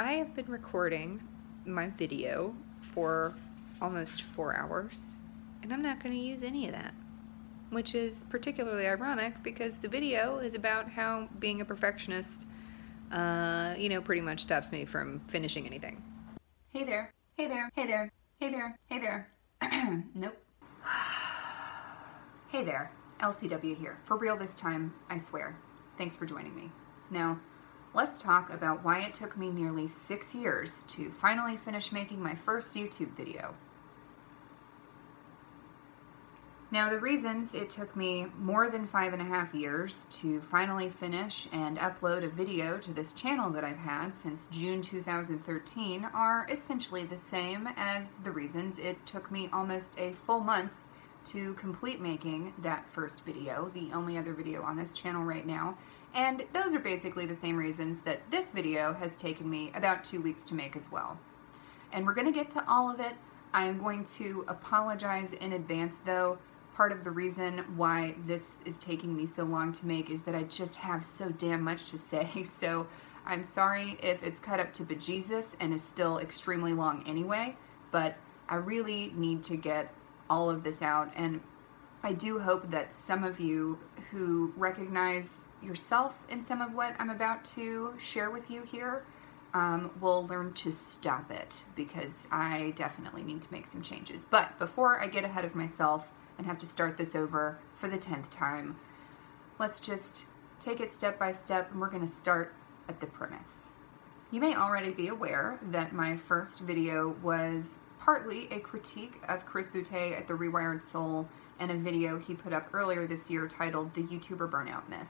I have been recording my video for almost 4 hours, and I'm not going to use any of that, which is particularly ironic because the video is about how being a perfectionist, pretty much stops me from finishing anything. Hey there, hey there, hey there, hey there, hey there. Nope. Hey there, LCW here. For real this time, I swear. Thanks for joining me. Now, let's talk about why it took me nearly 6 years to finally finish making my first YouTube video. Now, the reasons it took me more than 5.5 years to finally finish and upload a video to this channel that I've had since June 2013 are essentially the same as the reasons it took me almost a full month to complete making that first video, the only other video on this channel right now. And those are basically the same reasons that this video has taken me about 2 weeks to make as well. And we're going to get to all of it. I'm going to apologize in advance though. Part of the reason why this is taking me so long to make is that I just have so damn much to say. So I'm sorry if it's cut up to bejesus and is still extremely long anyway, but I really need to get all of this out. And I do hope that some of you who recognize yourself in some of what I'm about to share with you here will learn to stop it, because I definitely need to make some changes. But before I get ahead of myself and have to start this over for the 10th time, let's just take it step by step, and we're going to start at the premise. You may already be aware that my first video was partly a critique of Chris Boutte at The Rewired Soul and a video he put up earlier this year titled The YouTuber Burnout Myth.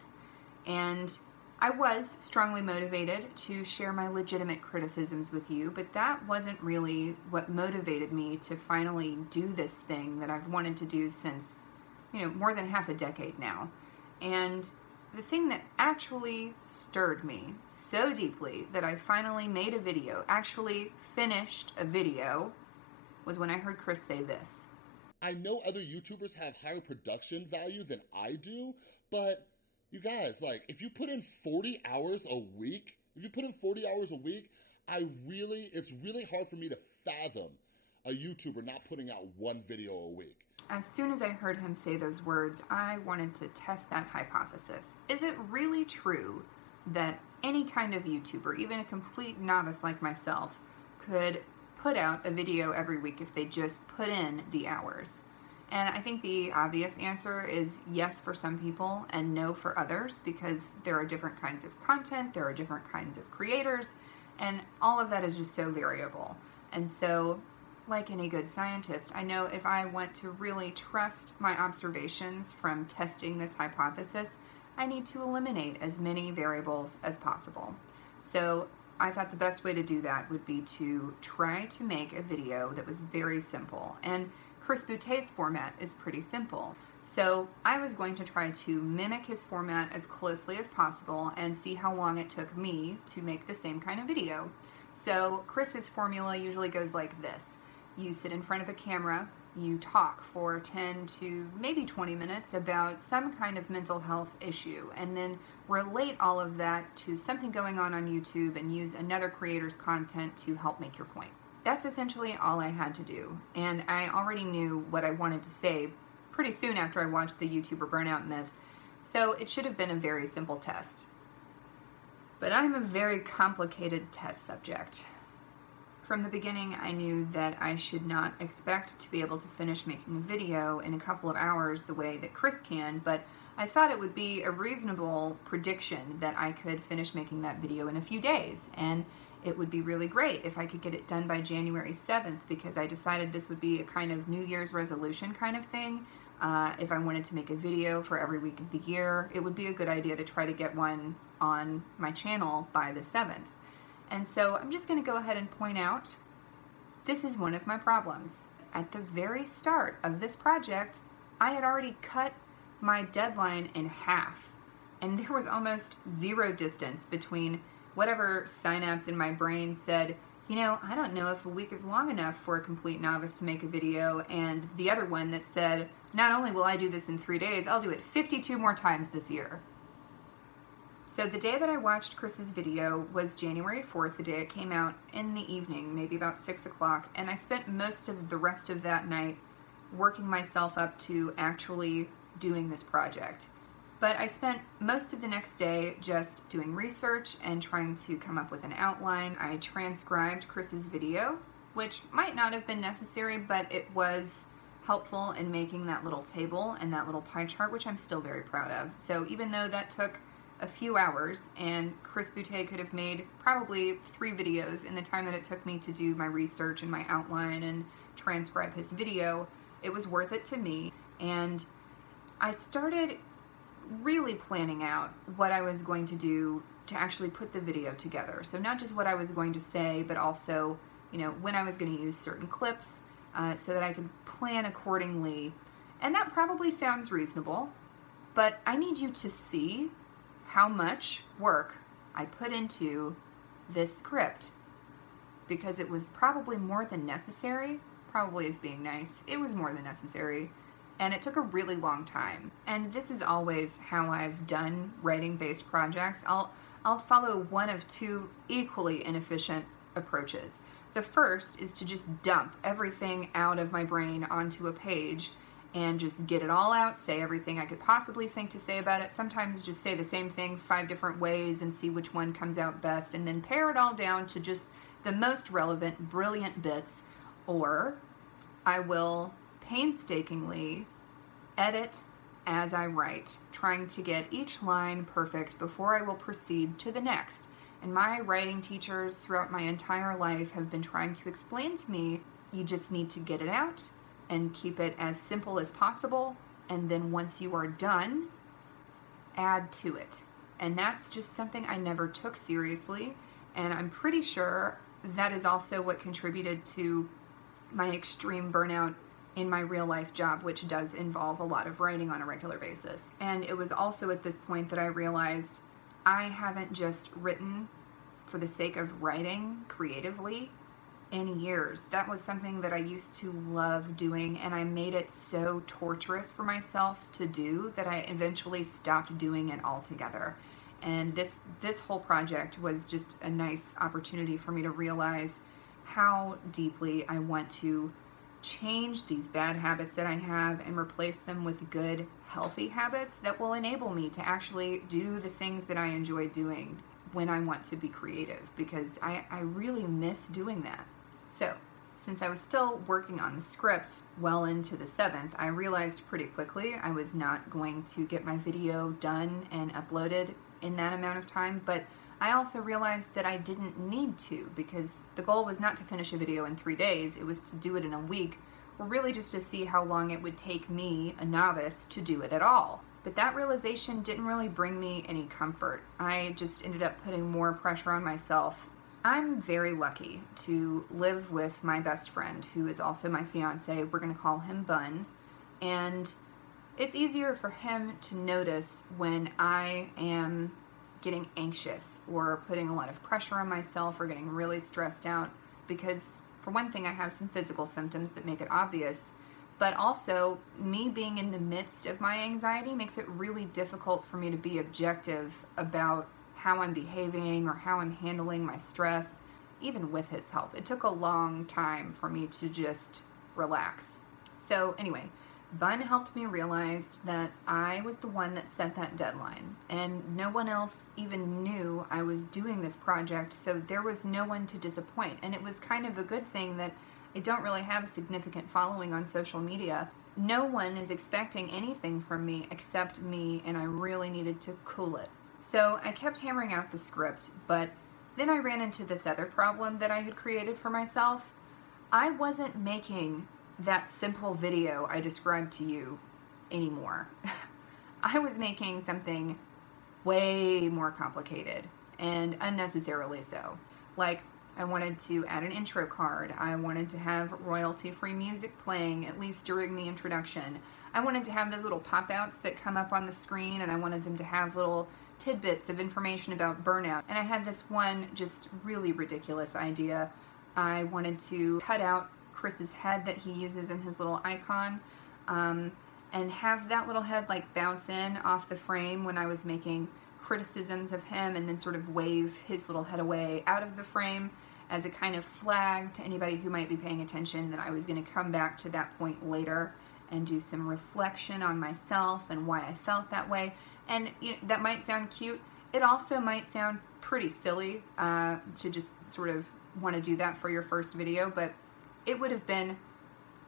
And I was strongly motivated to share my legitimate criticisms with you, but that wasn't really what motivated me to finally do this thing that I've wanted to do since, more than half a decade now. And the thing that actually stirred me so deeply that I finally made a video, actually finished a video, was when I heard Chris say this. I know other YouTubers have higher production value than I do, but you guys, if you put in 40 hours a week, it's really hard for me to fathom a YouTuber not putting out one video a week. As soon as I heard him say those words, I wanted to test that hypothesis. Is it really true that any kind of YouTuber, even a complete novice like myself, could put out a video every week if they just put in the hours? And I think the obvious answer is yes for some people and no for others, because there are different kinds of content, there are different kinds of creators, and all of that is just so variable. And so, like any good scientist, I know if I want to really trust my observations from testing this hypothesis, I need to eliminate as many variables as possible. So I thought the best way to do that would be to try to make a video that was very simple. And Chris Boutte's format is pretty simple. So I was going to try to mimic his format as closely as possible and see how long it took me to make the same kind of video. So Chris's formula usually goes like this. You sit in front of a camera, you talk for 10 to maybe 20 minutes about some kind of mental health issue, and then relate all of that to something going on YouTube and use another creator's content to help make your point. That's essentially all I had to do, and I already knew what I wanted to say pretty soon after I watched the YouTuber Burnout Myth, so it should have been a very simple test. But I'm a very complicated test subject. From the beginning, I knew that I should not expect to be able to finish making a video in a couple of hours the way that Chris can, but I thought it would be a reasonable prediction that I could finish making that video in a few days, and it would be really great if I could get it done by January 7th, because I decided this would be a kind of New Year's resolution kind of thing. If I wanted to make a video for every week of the year, it would be a good idea to try to get one on my channel by the 7th. And so I'm just going to go ahead and point out, this is one of my problems. At the very start of this project, I had already cut my deadline in half, and there was almost zero distance between whatever synapse in my brain said, I don't know if a week is long enough for a complete novice to make a video, and the other one that said, not only will I do this in 3 days, I'll do it 52 more times this year. So the day that I watched Chris's video was January 4th, the day it came out, in the evening, maybe about 6 o'clock, and I spent most of the rest of that night working myself up to actually doing this project. But I spent most of the next day just doing research and trying to come up with an outline. I transcribed Chris's video, which might not have been necessary, but it was helpful in making that little table and that little pie chart, which I'm still very proud of. So even though that took a few hours, and Chris Boutte could have made probably 3 videos in the time that it took me to do my research and my outline and transcribe his video, it was worth it to me. And I started really planning out what I was going to do to actually put the video together. So not just what I was going to say, but also, you know, when I was going to use certain clips so that I could plan accordingly. And that probably sounds reasonable, but I need you to see how much work I put into this script, because it was probably more than necessary. Probably is being nice. It was more than necessary, and it took a really long time. And this is always how I've done writing-based projects. I'll follow one of 2 equally inefficient approaches. The first is to just dump everything out of my brain onto a page and just get it all out, say everything I could possibly think to say about it. Sometimes just say the same thing 5 different ways and see which one comes out best, and then pare it all down to just the most relevant, brilliant bits. Or I will painstakingly edit as I write, trying to get each line perfect before I will proceed to the next. And my writing teachers throughout my entire life have been trying to explain to me, you just need to get it out and keep it as simple as possible, and then once you are done, add to it. And that's just something I never took seriously, and I'm pretty sure that is also what contributed to my extreme burnout in my real life job, which does involve a lot of writing on a regular basis. And it was also at this point that I realized I haven't just written for the sake of writing creatively in years. That was something that I used to love doing, and I made it so torturous for myself to do that I eventually stopped doing it altogether. And this whole project was just a nice opportunity for me to realize how deeply I want to change these bad habits that I have and replace them with good, healthy habits that will enable me to actually do the things that I enjoy doing when I want to be creative, because I really miss doing that. So, since I was still working on the script well into the 7th, I realized pretty quickly I was not going to get my video done and uploaded in that amount of time, but I also realized that I didn't need to, because the goal was not to finish a video in 3 days, it was to do it in a week, or really just to see how long it would take me, a novice, to do it at all. But that realization didn't really bring me any comfort. I just ended up putting more pressure on myself. I'm very lucky to live with my best friend, who is also my fiance. We're going to call him Bun. And it's easier for him to notice when I am getting anxious or putting a lot of pressure on myself or getting really stressed out, because for one thing, I have some physical symptoms that make it obvious, but also me being in the midst of my anxiety makes it really difficult for me to be objective about how I'm behaving or how I'm handling my stress, even with his help. It took a long time for me to just relax. So anyway, Bun helped me realize that I was the one that set that deadline, and no one else even knew I was doing this project, so there was no one to disappoint. And it was kind of a good thing that I don't really have a significant following on social media. No one is expecting anything from me except me, and I really needed to cool it. So I kept hammering out the script, but then I ran into this other problem that I had created for myself. I wasn't making that simple video I described to you anymore. I was making something way more complicated, and unnecessarily so. Like, I wanted to add an intro card. I wanted to have royalty-free music playing, at least during the introduction. I wanted to have those little pop-outs that come up on the screen, and I wanted them to have little tidbits of information about burnout. And I had this one just really ridiculous idea. I wanted to cut out Chris's head that he uses in his little icon, and have that little head like bounce in off the frame when I was making criticisms of him and then sort of wave his little head away out of the frame as a kind of flag to anybody who might be paying attention that I was going to come back to that point later and do some reflection on myself and why I felt that way. And you know, that might sound cute. It also might sound pretty silly to just sort of want to do that for your first video, but it would have been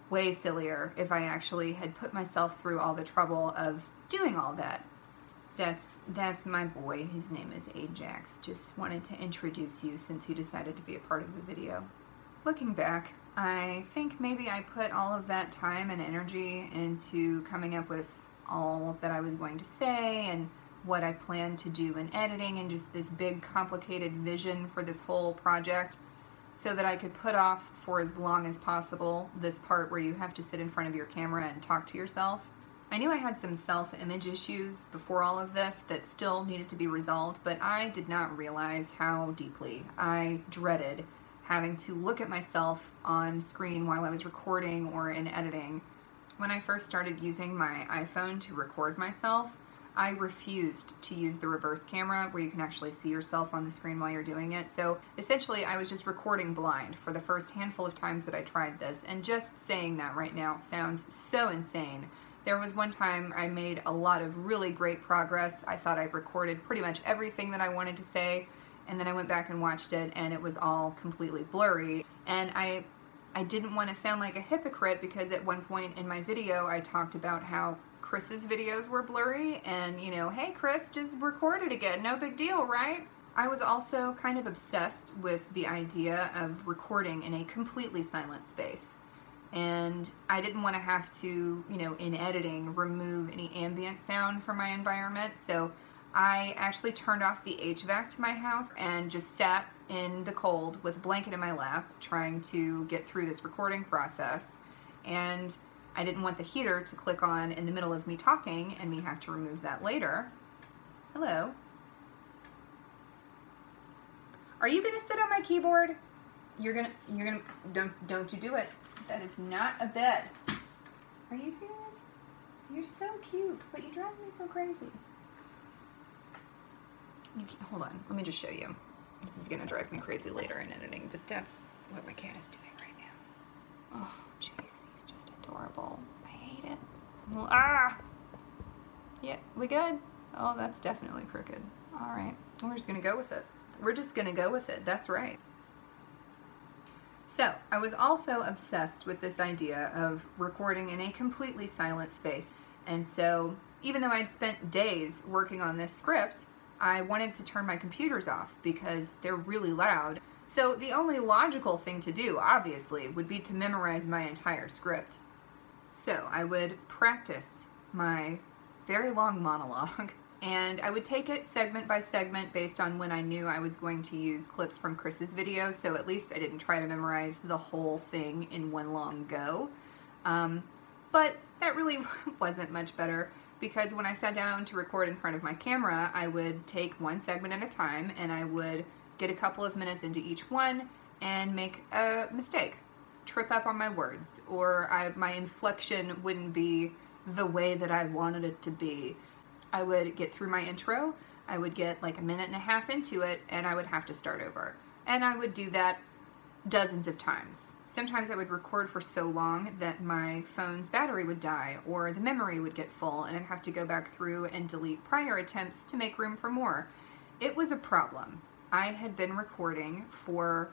way sillier if I actually had put myself through all the trouble of doing all that. That's my boy. His name is Ajax. Just wanted to introduce you since you decided to be a part of the video. Looking back, I think maybe I put all of that time and energy into coming up with all that I was going to say and what I planned to do in editing and just this big complicated vision for this whole project so that I could put off for as long as possible this part where you have to sit in front of your camera and talk to yourself. I knew I had some self-image issues before all of this that still needed to be resolved, but I did not realize how deeply I dreaded having to look at myself on screen while I was recording or in editing. When I first started using my iPhone to record myself, I refused to use the reverse camera where you can actually see yourself on the screen while you're doing it. So essentially I was just recording blind for the first handful of times that I tried this, and just saying that right now sounds so insane. There was one time I made a lot of really great progress. I thought I'd recorded pretty much everything that I wanted to say, and then I went back and watched it and it was all completely blurry. And I didn't want to sound like a hypocrite because at one point in my video I talked about how Chris's videos were blurry and, you know, hey Chris, just record it again, no big deal, right? I was also kind of obsessed with the idea of recording in a completely silent space. And I didn't want to have to, you know, in editing, remove any ambient sound from my environment. So I actually turned off the HVAC to my house and just sat in the cold with a blanket in my lap trying to get through this recording process. And I didn't want the heater to click on in the middle of me talking and me have to remove that later. Hello. Are you gonna sit on my keyboard? You're gonna, don't you do it. That is not a bed. Are you serious? You're so cute, but you drive me so crazy. Hold on, let me just show you. This is gonna drive me crazy later in editing, but that's what my cat is doing right now. Oh, jeez, he's just adorable. I hate it. Well, yeah, we good? Oh, that's definitely crooked. All right, we're just gonna go with it. We're just gonna go with it, that's right. So, I was also obsessed with this idea of recording in a completely silent space. And so, even though I'd spent days working on this script, I wanted to turn my computers off because they're really loud. So the only logical thing to do, obviously, would be to memorize my entire script. So I would practice my very long monologue, and I would take it segment by segment based on when I knew I was going to use clips from Chris's video, so at least I didn't try to memorize the whole thing in one long go. But that really wasn't much better, because when I sat down to record in front of my camera, I would take one segment at a time, and I would get a couple of minutes into each one and make a mistake, trip up on my words, or my inflection wouldn't be the way that I wanted it to be. I would get through my intro, I would get like a minute and a half into it, and I would have to start over. And I would do that dozens of times. Sometimes I would record for so long that my phone's battery would die or the memory would get full and I'd have to go back through and delete prior attempts to make room for more. It was a problem. I had been recording for,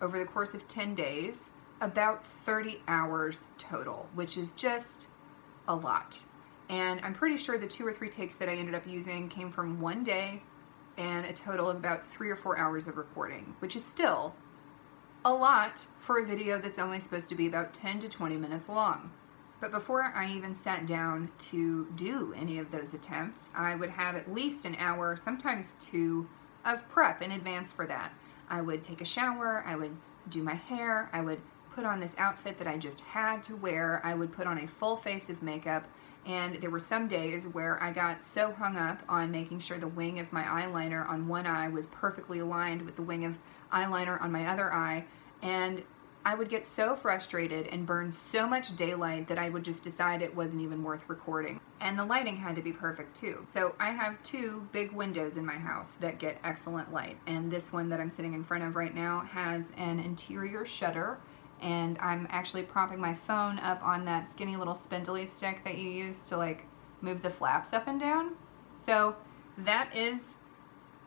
over the course of 10 days, about 30 hours total, which is just a lot. And I'm pretty sure the 2 or 3 takes that I ended up using came from one day and a total of about 3 or 4 hours of recording, which is still a lot for a video that's only supposed to be about 10 to 20 minutes long. But before I even sat down to do any of those attempts, I would have at least an hour, sometimes 2, of prep in advance for that. I would take a shower, I would do my hair, I would put on this outfit that I just had to wear, I would put on a full face of makeup, and there were some days where I got so hung up on making sure the wing of my eyeliner on one eye was perfectly aligned with the wing of eyeliner on my other eye, and I would get so frustrated and burn so much daylight that I would just decide it wasn't even worth recording. And the lighting had to be perfect too. So I have 2 big windows in my house that get excellent light. And this one that I'm sitting in front of right now has an interior shutter. And I'm actually propping my phone up on that skinny little spindly stick that you use to like move the flaps up and down. So that is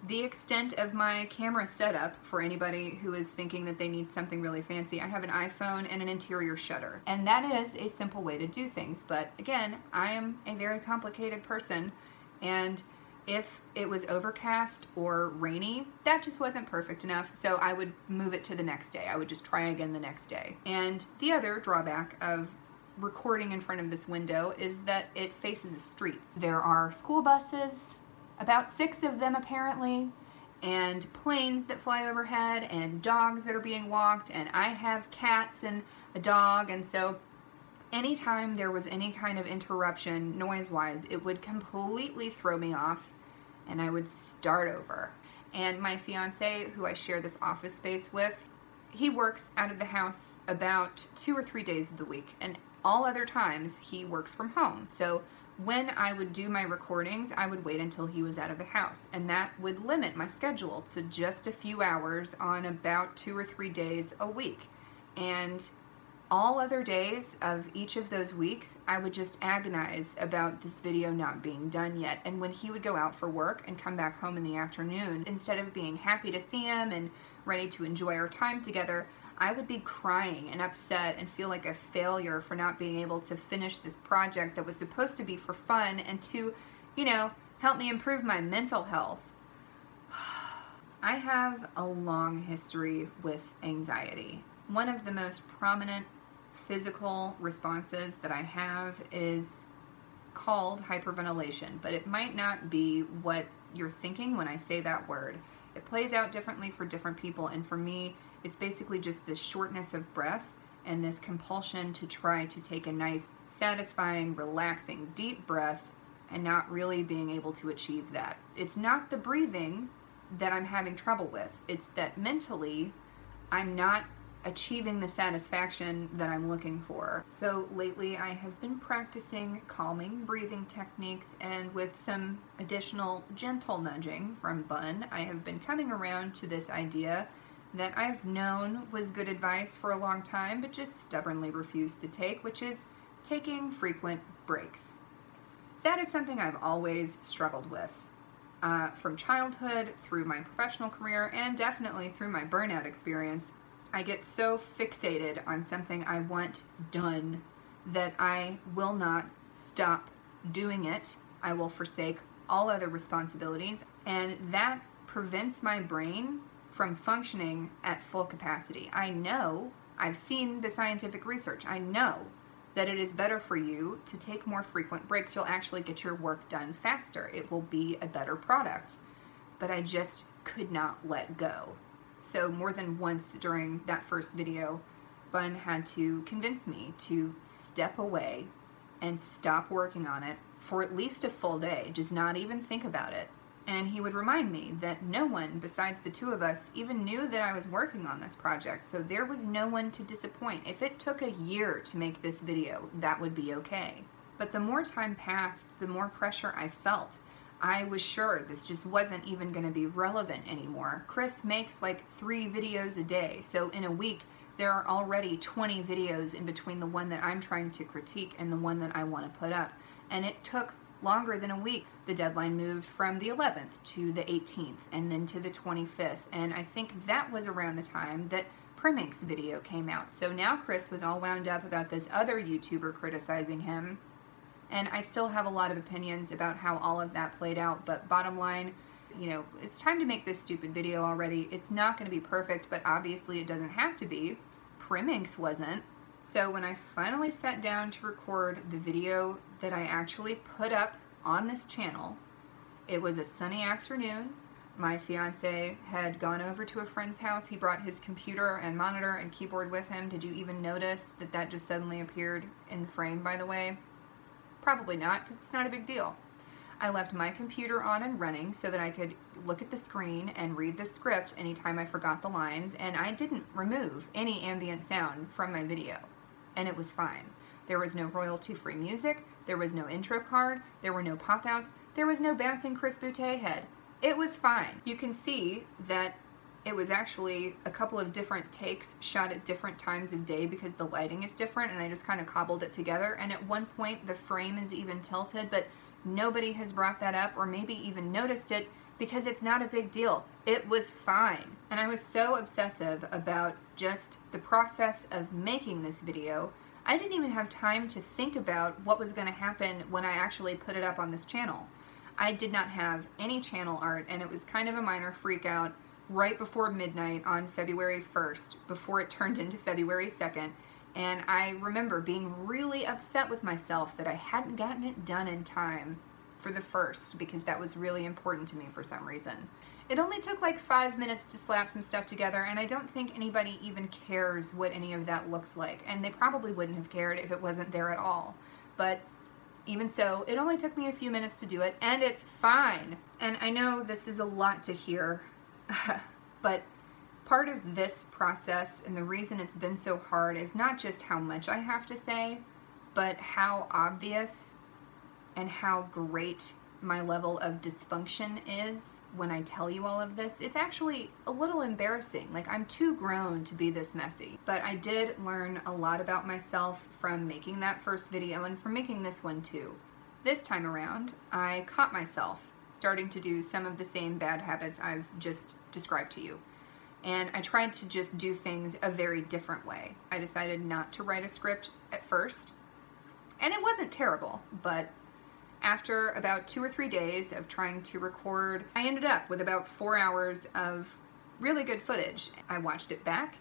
the extent of my camera setup for anybody who is thinking that they need something really fancy. I have an iPhone and an interior shutter, and that is a simple way to do things. But again, I am a very complicated person, and if it was overcast or rainy, that just wasn't perfect enough, so I would move it to the next day. I would just try again the next day. And the other drawback of recording in front of this window is that it faces a street. There are school buses, about 6 of them apparently, and planes that fly overhead, and dogs that are being walked, and I have cats and a dog, and so anytime there was any kind of interruption noise-wise, it would completely throw me off, and I would start over. And my fiance, who I share this office space with, he works out of the house about 2 or 3 days of the week, and all other times he works from home. So when I would do my recordings, I would wait until he was out of the house, and that would limit my schedule to just a few hours on about 2 or 3 days a week. And all other days of each of those weeks, I would just agonize about this video not being done yet. And when he would go out for work and come back home in the afternoon, instead of being happy to see him and ready to enjoy our time together, I would be crying and upset and feel like a failure for not being able to finish this project that was supposed to be for fun and to, you know, help me improve my mental health. I have a long history with anxiety. One of the most prominent physical responses that I have is called hyperventilation, but it might not be what you're thinking when I say that word. It plays out differently for different people, and for me, it's basically just this shortness of breath and this compulsion to try to take a nice, satisfying, relaxing, deep breath and not really being able to achieve that. It's not the breathing that I'm having trouble with. It's that mentally I'm not achieving the satisfaction that I'm looking for. So lately I have been practicing calming breathing techniques, and with some additional gentle nudging from Bun, I have been coming around to this idea that I've known was good advice for a long time but just stubbornly refused to take, which is taking frequent breaks. That is something I've always struggled with. From childhood through my professional career and definitely through my burnout experience, I get so fixated on something I want done that I will not stop doing it. I will forsake all other responsibilities, and that prevents my brain from functioning at full capacity. I know, I've seen the scientific research, I know that it is better for you to take more frequent breaks. You'll actually get your work done faster. It will be a better product. But I just could not let go. So more than once during that first video, Bun had to convince me to step away and stop working on it for at least a full day, just not even think about it. And he would remind me that no one besides the 2 of us even knew that I was working on this project, so there was no one to disappoint. If it took a year to make this video, that would be okay. But the more time passed, the more pressure I felt. I was sure this just wasn't even going to be relevant anymore. Chris makes like 3 videos a day, so in a week there are already 20 videos in between the one that I'm trying to critique and the one that I want to put up. And it took longer than a week. The deadline moved from the 11th to the 18th and then to the 25th, and I think that was around the time that Primink's video came out. So now Chris was all wound up about this other YouTuber criticizing him, and I still have a lot of opinions about how all of that played out, but bottom line, you know, it's time to make this stupid video already. It's not going to be perfect, but obviously it doesn't have to be. Primink's wasn't. So when I finally sat down to record the video that I actually put up on this channel, it was a sunny afternoon. My fiance had gone over to a friend's house. He brought his computer and monitor and keyboard with him. Did you even notice that that just suddenly appeared in the frame, by the way? Probably not, because it's not a big deal. I left my computer on and running so that I could look at the screen and read the script anytime I forgot the lines, and I didn't remove any ambient sound from my video, and it was fine. There was no royalty-free music, there was no intro card, there were no pop-outs, there was no bouncing Chris Boutte head. It was fine. You can see that it was actually a couple of different takes shot at different times of day because the lighting is different, and I just kind of cobbled it together, and at one point the frame is even tilted, but nobody has brought that up or maybe even noticed it because it's not a big deal. It was fine. And I was so obsessive about just the process of making this video, I didn't even have time to think about what was going to happen when I actually put it up on this channel. I did not have any channel art, and it was kind of a minor freak out right before midnight on February 1st, before it turned into February 2nd. And I remember being really upset with myself that I hadn't gotten it done in time for the 1st, because that was really important to me for some reason. It only took like 5 minutes to slap some stuff together, and I don't think anybody even cares what any of that looks like, and they probably wouldn't have cared if it wasn't there at all. But even so, it only took me a few minutes to do it, and it's fine. And I know this is a lot to hear, but part of this process and the reason it's been so hard is not just how much I have to say, but how obvious and how great my level of dysfunction is when I tell you all of this. It's actually a little embarrassing. Like, I'm too grown to be this messy. But I did learn a lot about myself from making that first video and from making this one too. This time around, I caught myself starting to do some of the same bad habits I've just described to you. And I tried to just do things a very different way. I decided not to write a script at first, and it wasn't terrible, but after about 2 or 3 days of trying to record, I ended up with about 4 hours of really good footage. I watched it back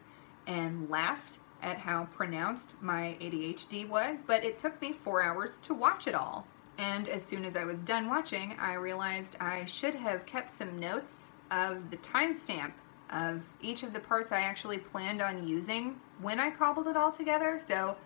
and laughed at how pronounced my ADHD was, but it took me 4 hours to watch it all. And as soon as I was done watching, I realized I should have kept some notes of the timestamp of each of the parts I actually planned on using when I cobbled it all together. So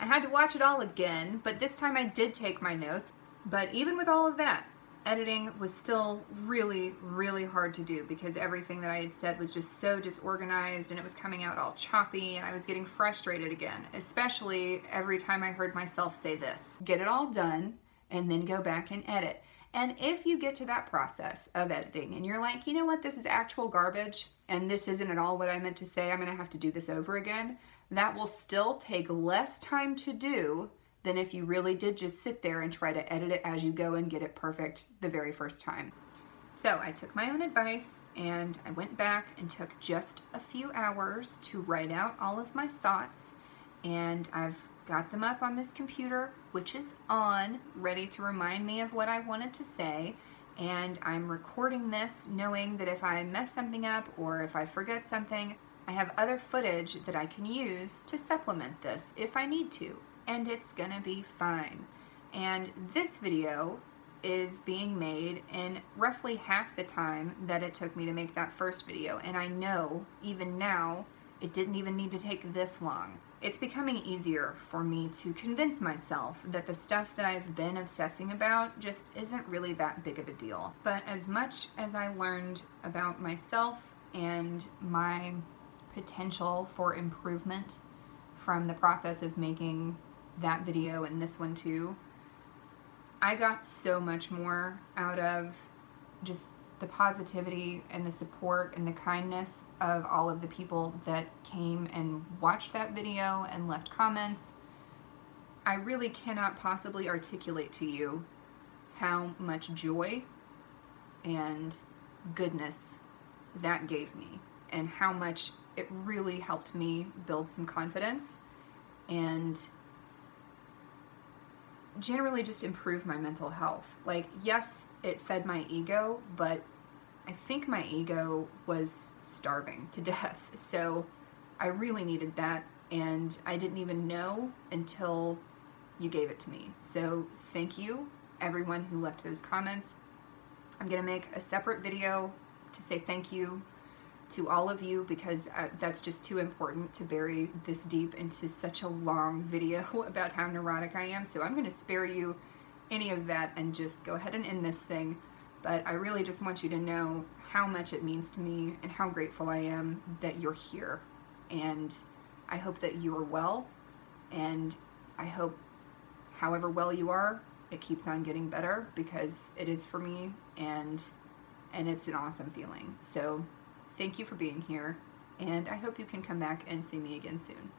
I had to watch it all again, but this time I did take my notes. But even with all of that, editing was still really, really hard to do because everything that I had said was just so disorganized and it was coming out all choppy, and I was getting frustrated again, especially every time I heard myself say this: get it all done and then go back and edit. And if you get to that process of editing and you're like, you know what, this is actual garbage and this isn't at all what I meant to say, I'm gonna have to do this over again, that will still take less time to do than if you really did just sit there and try to edit it as you go and get it perfect the very first time. So I took my own advice and I went back and took just a few hours to write out all of my thoughts, and I've got them up on this computer, which is on, ready to remind me of what I wanted to say, and I'm recording this knowing that if I mess something up or if I forget something, I have other footage that I can use to supplement this if I need to, and it's gonna be fine. And this video is being made in roughly half the time that it took me to make that first video, and I know even now it didn't even need to take this long. It's becoming easier for me to convince myself that the stuff that I've been obsessing about just isn't really that big of a deal. But as much as I learned about myself and my potential for improvement from the process of making that video and this one too, I got so much more out of just the positivity and the support and the kindness of all of the people that came and watched that video and left comments. I really cannot possibly articulate to you how much joy and goodness that gave me, and how much it really helped me build some confidence and generally just improve my mental health. Like, yes, it fed my ego, but I think my ego was starving to death. So I really needed that, and I didn't even know until you gave it to me. So thank you, everyone who left those comments. I'm gonna make a separate video to say thank you to all of you, because that's just too important to bury this deep into such a long video about how neurotic I am. So I'm gonna spare you any of that and just go ahead and end this thing. But I really just want you to know how much it means to me and how grateful I am that you're here. And I hope that you are well, and I hope however well you are, it keeps on getting better, because it is for me, and it's an awesome feeling. So thank you for being here, and I hope you can come back and see me again soon.